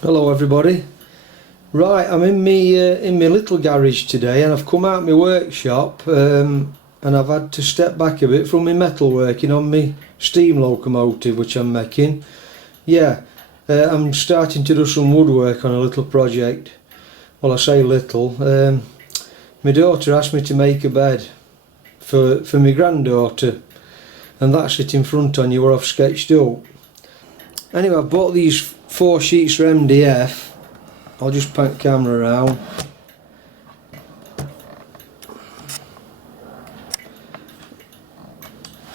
Hello everybody. Right, I'm in my little garage today, and I've come out my workshop and I've had to step back a bit from my metal working on my steam locomotive which I'm making. I'm starting to do some woodwork on a little project. Well, I say little. My daughter asked me to make a bed for my granddaughter, and that's it in front on you where I've sketched up. Anyway, I've bought these 4 sheets for MDF. I'll just pan the camera around.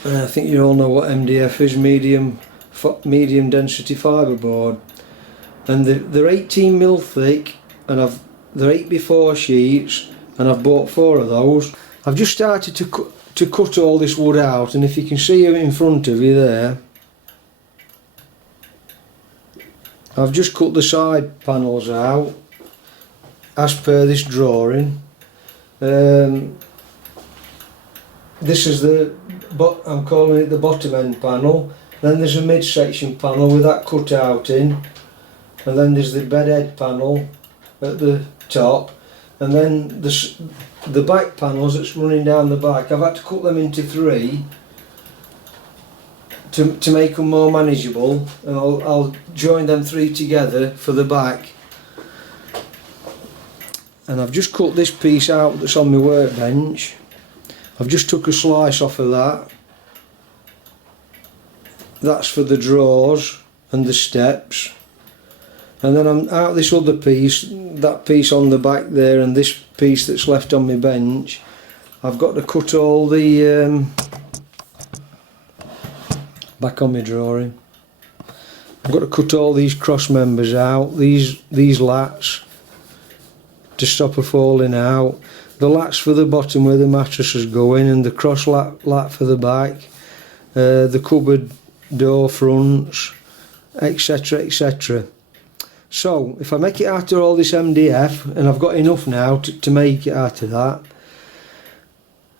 And I think you all know what MDF is, medium density fibreboard. And they're 18mm thick, and they're 8x4 sheets, and I've bought 4 of those. I've just started to cut all this wood out, and if you can see it in front of you there, I've just cut the side panels out as per this drawing. This is I'm calling it the bottom end panel. Then there's a midsection panel with that cut out in, and then there's the bed head panel at the top, and then the back panels that's running down the back. I've had to cut them into 3 to make them more manageable, and I'll join them 3 together for the back. And I've just cut this piece out that's on my workbench. I've just took a slice off of that. That's for the drawers and the steps. And then I'm out this other piece, that piece on the back there, and this piece that's left on my bench. I've got to cut all the back on my drawing. I've got to cut all these cross members out, these lats to stop her falling out, the lats for the bottom where the mattress is going, and the cross lat for the back, the cupboard door fronts, etc, etc. So if I make it out of all this MDF, and I've got enough now to make it out of that,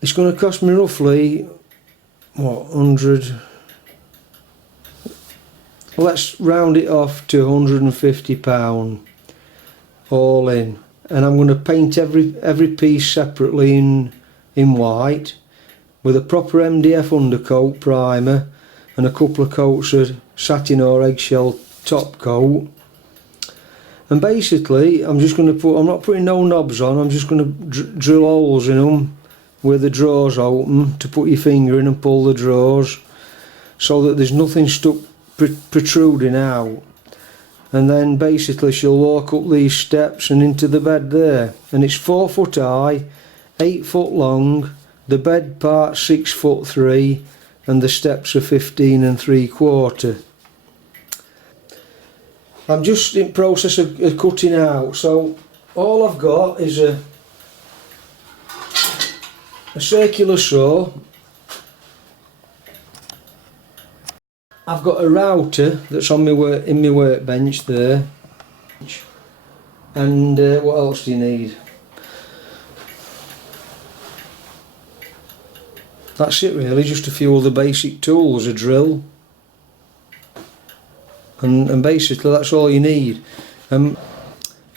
it's going to cost me roughly, what, 100... let's round it off to £150 all in, and I'm going to paint every piece separately in white with a proper MDF undercoat primer and a couple of coats of satin or eggshell top coat. And basically I'm not putting no knobs on, I'm just going to drill holes in them where the drawers open to put your finger in and pull the drawers so that there's nothing stuck protruding out. And then basically she'll walk up these steps and into the bed there, and it's 4 foot high, 8 foot long, the bed part 6'3", and the steps are 15 3/4. I'm just in process of cutting out, so all I've got is a circular saw. I've got a router that's on in my workbench there, and what else do you need? That's it really, just a few other basic tools, a drill, and basically that's all you need. And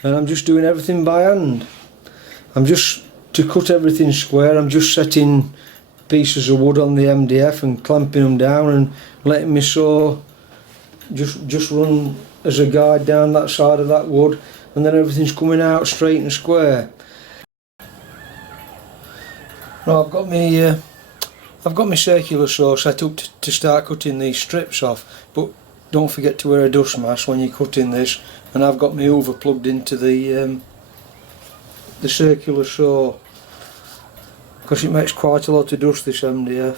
I'm just doing everything by hand. To cut everything square, I'm just setting pieces of wood on the MDF and clamping them down and letting my saw just run as a guide down that side of that wood, and then everything's coming out straight and square. Now I've got my circular saw set up to start cutting these strips off, but don't forget to wear a dust mask when you're cutting this, and I've got my hoover plugged into the circular saw, because it makes quite a lot of dust, this MDF.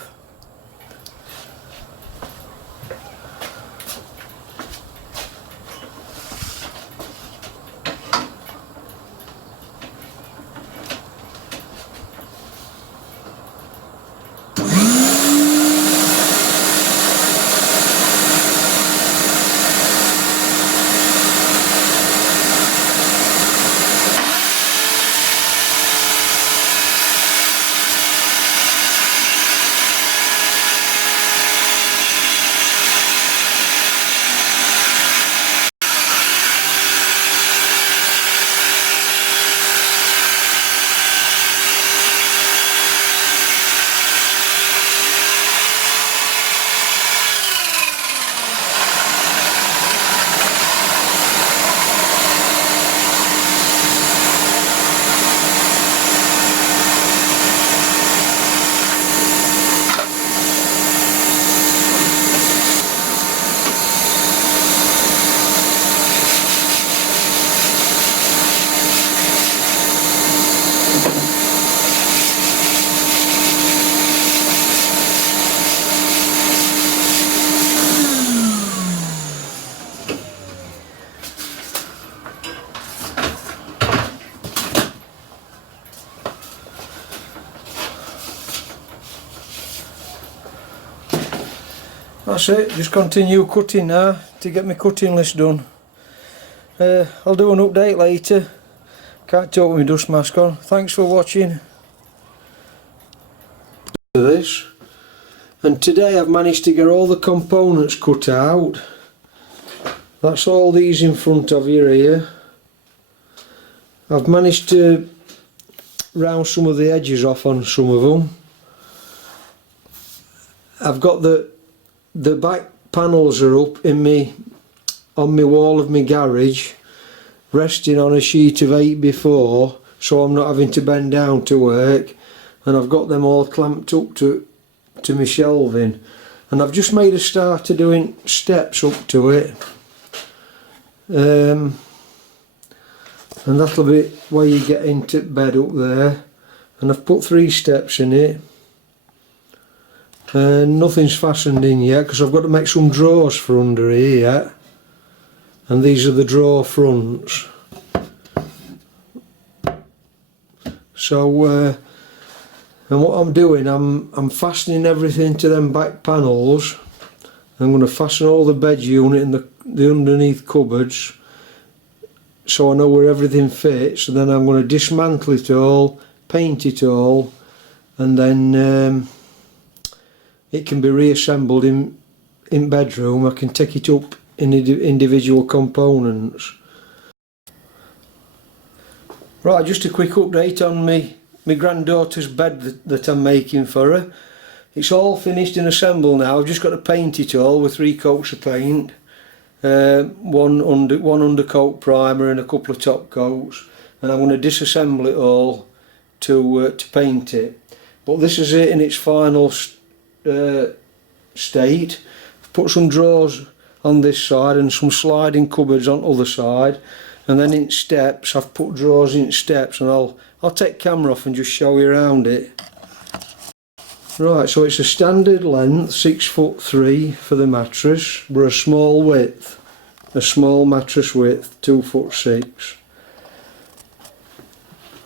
That's it, just continue cutting now to get my cutting list done. I'll do an update later. Can't talk with my dust mask on. Thanks for watching this. And today I've managed to get all the components cut out. That's all these in front of you here. I've managed to round some of the edges off on some of them. I've got the back panels are up in on my wall of my garage, resting on a sheet of 8x4, so I'm not having to bend down to work, and I've got them all clamped up to my shelving, and I've just made a start to doing steps up to it, and that'll be where you get into bed up there. And I've put 3 steps in it, and nothing's fastened in yet because I've got to make some drawers for under here yet. And these are the drawer fronts. So and what I'm doing, I'm fastening everything to them back panels. I'm going to fasten all the bed unit and the underneath cupboards, so I know where everything fits, and then I'm going to dismantle it all, paint it all, and then it can be reassembled in bedroom. I can take it up in individual components. Right, just a quick update on my granddaughter's bed that I'm making for her. It's all finished and assembled now. I've just got to paint it all with 3 coats of paint. One undercoat primer and a couple of top coats, and I'm going to disassemble it all to paint it. But this is it in its final state. I've put some drawers on this side and some sliding cupboards on the other side, and then in steps I've put drawers in steps, and I'll take camera off and just show you around it. Right, so it's a standard length 6'3" for the mattress, but a small width, a small mattress width 2'6".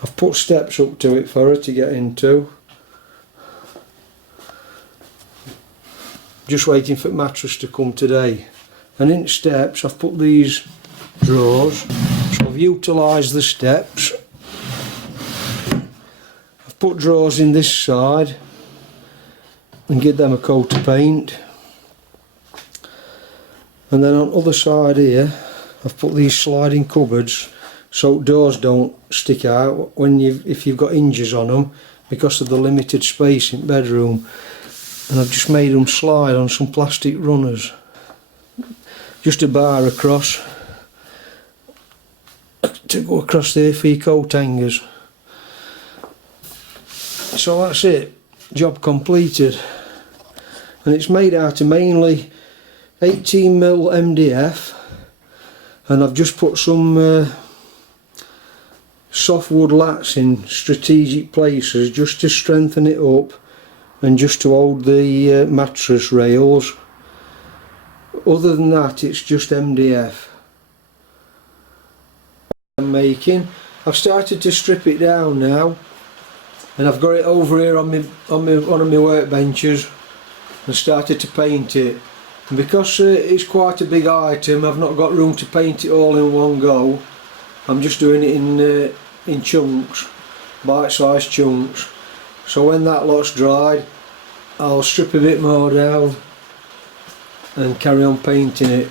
I've put steps up to it for her to get into. Just waiting for the mattress to come today. And in steps I've put these drawers, so I've utilised the steps. I've put drawers in this side and give them a coat of paint, and then on the other side here I've put these sliding cupboards so doors don't stick out if you've got hinges on them because of the limited space in bedroom. And I've just made them slide on some plastic runners, just a bar across to go across there for your coat hangers. So that's it, job completed. And it's made out of mainly 18mm MDF, and I've just put some softwood lats in strategic places just to strengthen it up and just to hold the mattress rails. Other than that, it's just MDF. I'm making. I've started to strip it down now, and I've got it over here on one of my workbenches and started to paint it. And because it's quite a big item, I've not got room to paint it all in one go. I'm just doing it in chunks, bite-sized chunks. So when that lot's dried, I'll strip a bit more down and carry on painting it.